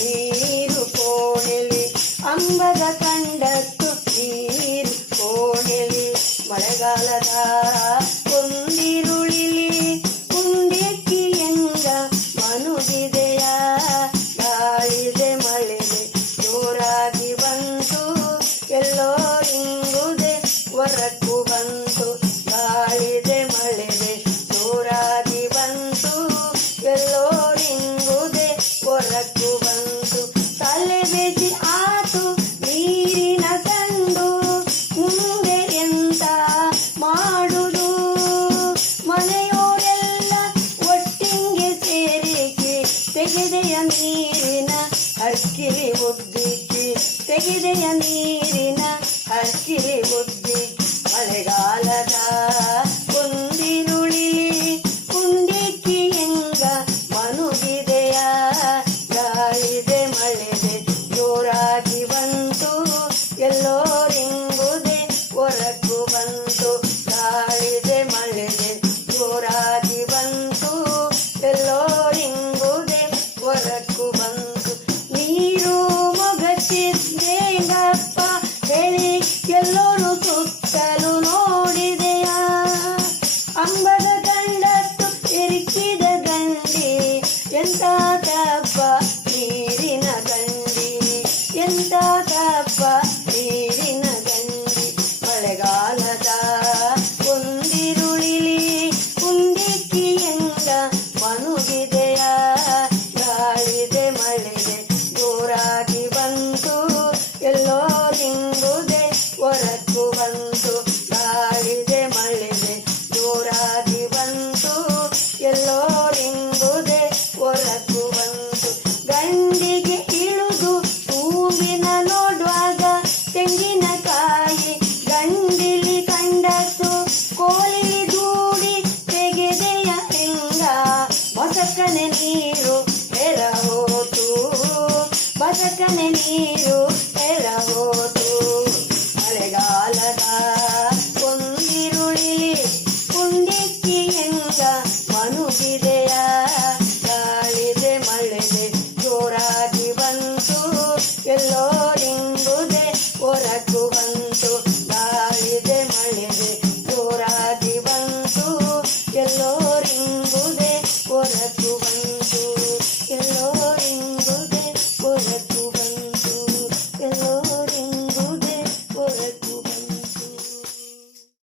ನೀರು ಕೋಣೆಲಿ ಅಂಬದ ಕಂಡತ್ತು see. ಬಸಕನೆ